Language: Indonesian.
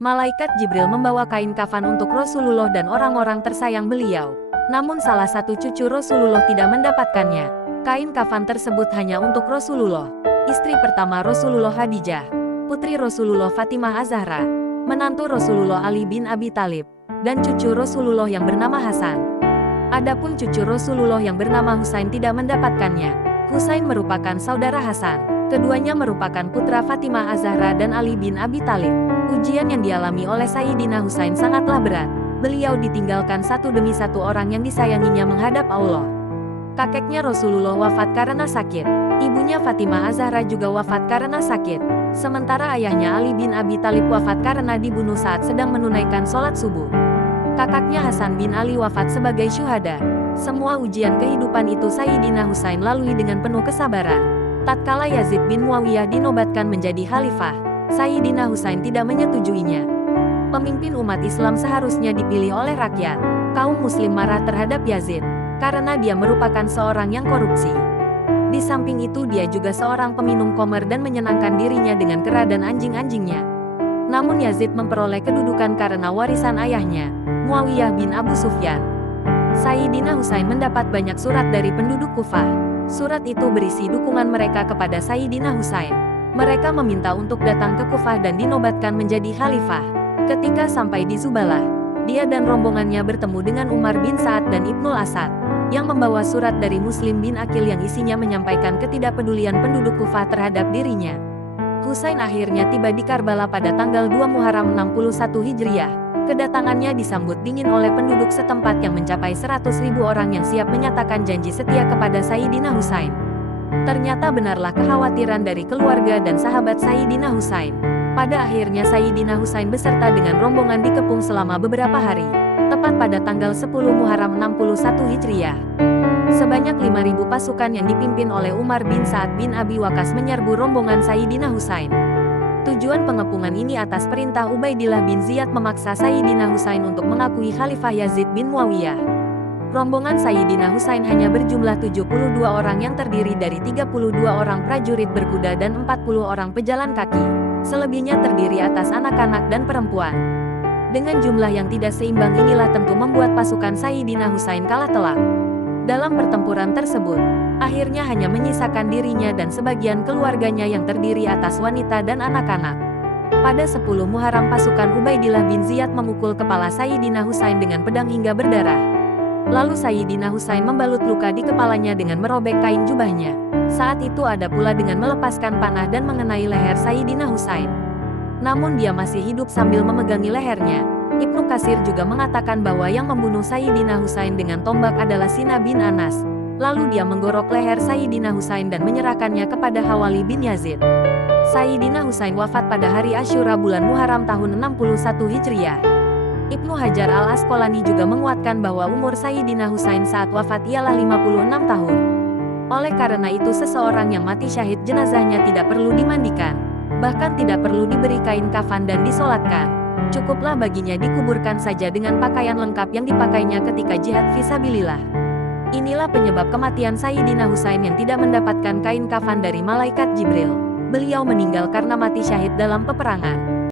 Malaikat Jibril membawa kain kafan untuk Rasulullah dan orang-orang tersayang beliau. Namun salah satu cucu Rasulullah tidak mendapatkannya. Kain kafan tersebut hanya untuk Rasulullah, istri pertama Rasulullah Khadijah, putri Rasulullah Fatimah Az-Zahra, menantu Rasulullah Ali bin Abi Thalib, dan cucu Rasulullah yang bernama Hasan. Adapun cucu Rasulullah yang bernama Husain tidak mendapatkannya. Husain merupakan saudara Hasan. Keduanya merupakan putra Fatimah Az-Zahra dan Ali bin Abi Thalib. Ujian yang dialami oleh Sayyidina Husain sangatlah berat. Beliau ditinggalkan satu demi satu orang yang disayanginya menghadap Allah. Kakeknya Rasulullah wafat karena sakit. Ibunya Fatimah Az-Zahra juga wafat karena sakit. Sementara ayahnya Ali bin Abi Thalib wafat karena dibunuh saat sedang menunaikan sholat subuh. Kakaknya Hasan bin Ali wafat sebagai syuhada. Semua ujian kehidupan itu Sayyidina Husain lalui dengan penuh kesabaran. Tatkala Yazid bin Muawiyah dinobatkan menjadi khalifah, Sayyidina Husain tidak menyetujuinya. Pemimpin umat Islam seharusnya dipilih oleh rakyat. Kaum muslim marah terhadap Yazid, karena dia merupakan seorang yang korupsi. Di samping itu dia juga seorang peminum khamr dan menyenangkan dirinya dengan kera dan anjing-anjingnya. Namun Yazid memperoleh kedudukan karena warisan ayahnya, Muawiyah bin Abu Sufyan. Sayyidina Husain mendapat banyak surat dari penduduk Kufah. Surat itu berisi dukungan mereka kepada Sayyidina Husain. Mereka meminta untuk datang ke Kufah dan dinobatkan menjadi khalifah. Ketika sampai di Zubalah, dia dan rombongannya bertemu dengan Umar bin Sa'ad dan Ibnul Asad, yang membawa surat dari Muslim bin Aqil yang isinya menyampaikan ketidakpedulian penduduk Kufah terhadap dirinya. Husain akhirnya tiba di Karbala pada tanggal 2 Muharram 61 Hijriah. Kedatangannya disambut dingin oleh penduduk setempat yang mencapai 100.000 orang yang siap menyatakan janji setia kepada Sayyidina Husain. Ternyata benarlah kekhawatiran dari keluarga dan sahabat Sayyidina Husain. Pada akhirnya Sayyidina Husain beserta dengan rombongan dikepung selama beberapa hari, tepat pada tanggal 10 Muharram 61 Hijriah. Sebanyak 5.000 pasukan yang dipimpin oleh Umar bin Sa'ad bin Abi Waqqas menyerbu rombongan Sayyidina Husain. Tujuan pengepungan ini atas perintah Ubaidillah bin Ziyad memaksa Sayyidina Husain untuk mengakui Khalifah Yazid bin Muawiyah. Rombongan Sayyidina Husain hanya berjumlah 72 orang yang terdiri dari 32 orang prajurit berkuda dan 40 orang pejalan kaki. Selebihnya terdiri atas anak-anak dan perempuan. Dengan jumlah yang tidak seimbang inilah tentu membuat pasukan Sayyidina Husain kalah telak. Dalam pertempuran tersebut, akhirnya hanya menyisakan dirinya dan sebagian keluarganya yang terdiri atas wanita dan anak-anak. Pada 10 Muharram pasukan Ubaidillah bin Ziyad memukul kepala Sayyidina Husain dengan pedang hingga berdarah. Lalu Sayyidina Husain membalut luka di kepalanya dengan merobek kain jubahnya. Saat itu ada pula dengan melepaskan panah dan mengenai leher Sayyidina Husain. Namun dia masih hidup sambil memegangi lehernya. Ibnu Katsir juga mengatakan bahwa yang membunuh Sayyidina Husain dengan tombak adalah Sina bin Anas. Lalu dia menggorok leher Sayyidina Husain dan menyerahkannya kepada Hawali bin Yazid. Sayyidina Husain wafat pada hari Asyura bulan Muharram tahun 61 Hijriah. Ibnu Hajar al-Asqalani juga menguatkan bahwa umur Sayyidina Husain saat wafat ialah 56 tahun. Oleh karena itu seseorang yang mati syahid jenazahnya tidak perlu dimandikan. Bahkan tidak perlu diberi kain kafan dan disolatkan. Cukuplah baginya dikuburkan saja dengan pakaian lengkap yang dipakainya ketika jihad fisabilillah. Inilah penyebab kematian Sayyidina Husain yang tidak mendapatkan kain kafan dari malaikat Jibril. Beliau meninggal karena mati syahid dalam peperangan.